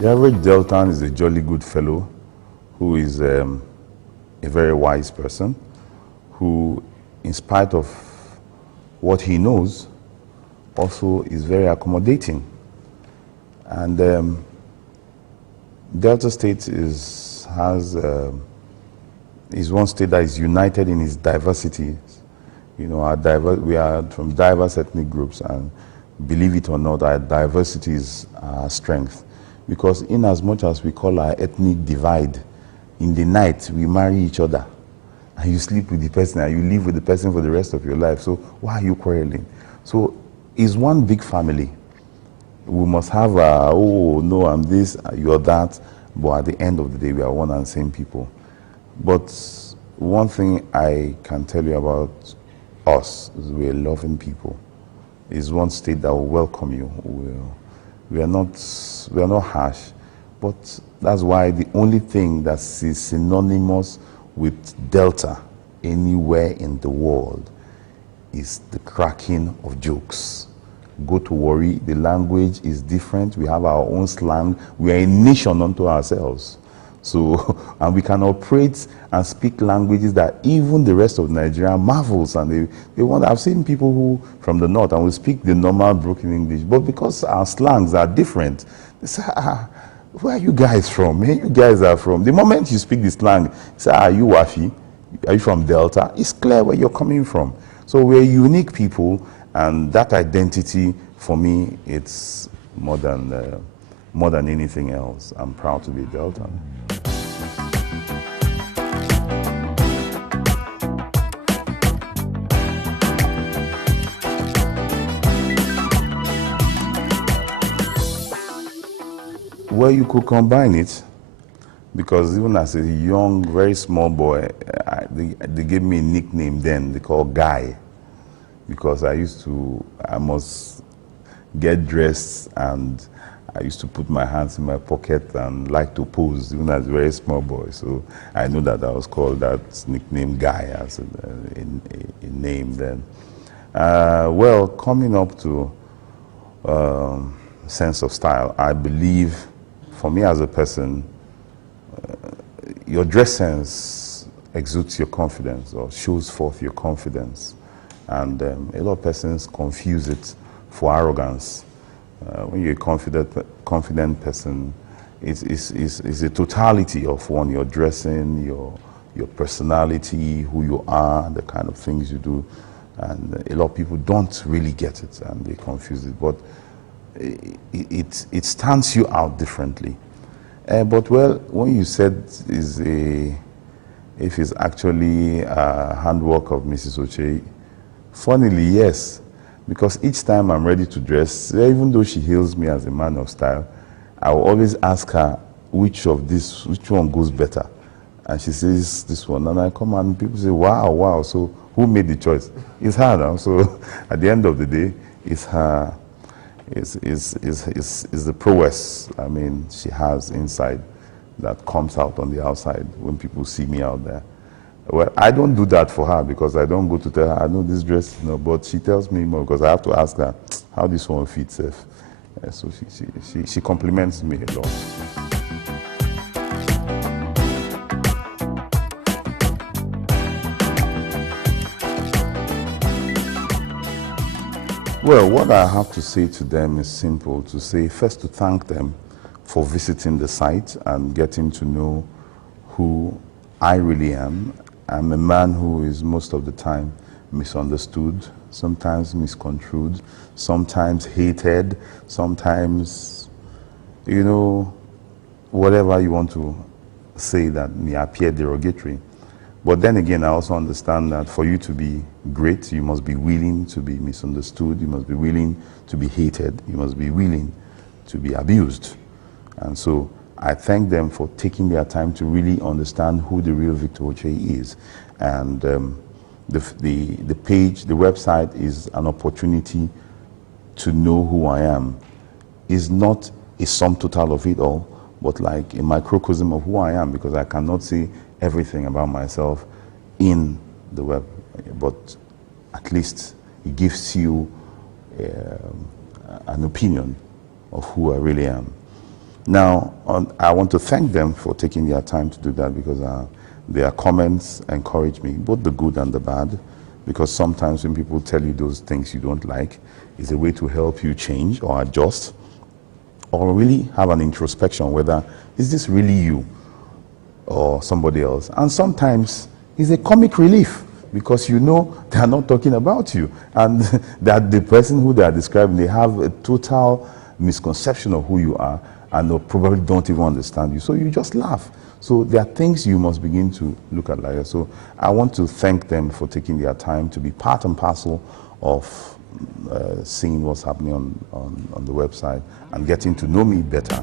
The average Deltan is a jolly good fellow who is a very wise person who, in spite of what he knows, also is very accommodating. And Delta State is one state that is united in its diversity. You know, we are from diverse ethnic groups, and believe it or not, our diversity is our strength. Because in as much as we call our ethnic divide, in the night we marry each other, and you sleep with the person, and you live with the person for the rest of your life. So why are you quarreling? So it's one big family. We must have oh no, I'm this, you're that, but at the end of the day, we are one and same people. But one thing I can tell you about us is we're loving people. It's one state that will welcome you. We are not harsh, but that's why the only thing that is synonymous with Delta anywhere in the world is the cracking of jokes. Go to Warri, the language is different. We have our own slang. We are a nation unto ourselves. So, and we can operate and speak languages that even the rest of Nigeria marvels, and they wonder. I've seen people who from the north and will speak the normal broken English, but because our slangs are different, they say, where are you guys from? Hey, you guys are from. The moment you speak the slang, you say, are you Wafi? Are you from Delta? It's clear where you're coming from. So we're unique people, and that identity, for me, it's more than anything else. I'm proud to be Delta. Well, you could combine it, because even as a young, very small boy, they gave me a nickname then. They called Guy, because I must get dressed, and I used to put my hands in my pocket and like to pose, even as a very small boy. So I know that I was called that nickname Guy as a name then. Well, coming up to sense of style, I believe, for me as a person, your dress sense exudes your confidence or shows forth your confidence. And a lot of persons confuse it for arrogance. When you're a confident person, it's a totality of one, your dressing, your personality, who you are, the kind of things you do. And a lot of people don't really get it, and they confuse it. But it stands you out differently. But well, when you said if it's actually a handwork of Mrs. Ochei, funnily, yes. Because each time I'm ready to dress, even though she hails me as a man of style, I will always ask her which one goes better. And she says this one, and I come and people say, wow, so who made the choice? It's her now. So at the end of the day, it's her, is the prowess, I mean, she has inside that comes out on the outside when people see me out there. Well, I don't do that for her, because I don't go to tell her, I know this dress, but she tells me more, because I have to ask her how this one fits. So she compliments me a lot. Well, what I have to say to them is simple. To say, first, to thank them for visiting the site and getting to know who I really am. I'm a man who is most of the time misunderstood, sometimes misconstrued, sometimes hated, sometimes, whatever you want to say that may appear derogatory. But then again, I also understand that for you to be great, you must be willing to be misunderstood, you must be willing to be hated, you must be willing to be abused. And so I thank them for taking their time to really understand who the real Victor Ochei is. And the page, the website is an opportunity to know who I am. It's not a sum total of it all, but like a microcosm of who I am, because I cannot say everything about myself in the web, but at least it gives you an opinion of who I really am. Now, I want to thank them for taking their time to do that, because their comments encourage me, both the good and the bad, because sometimes when people tell you those things you don't like, it's a way to help you change or adjust, or really have an introspection whether, is this really you or somebody else? And sometimes it's a comic relief, because you know they are not talking about you, and that the person who they are describing, they have a total misconception of who you are, and they probably don't even understand you. So you just laugh. So there are things you must begin to look at like that. So I want to thank them for taking their time to be part and parcel of seeing what's happening on the website and getting to know me better.